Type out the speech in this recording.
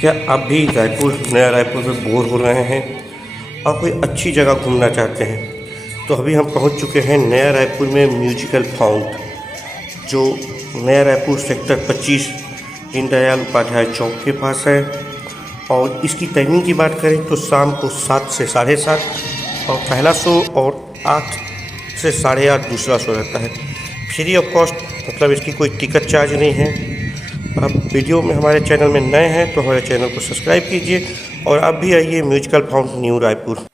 क्या आप भी नया रायपुर में बोर हो रहे हैं और कोई अच्छी जगह घूमना चाहते हैं तो अभी हम पहुंच चुके हैं नया रायपुर में म्यूजिकल फाउंट, जो नया रायपुर सेक्टर 25 दीनदयाल उपाध्याय चौक के पास है। और इसकी टाइमिंग की बात करें तो शाम को 7 से 7:30 और पहला शो, और 8 से 8:30 दूसरा शो रहता है। फ्री ऑफ कॉस्ट, मतलब इसकी कोई टिकट चार्ज नहीं है। आप वीडियो में हमारे चैनल में नए हैं तो हमारे चैनल को सब्सक्राइब कीजिए और आप भी आइए म्यूजिकल फाउंट न्यू रायपुर।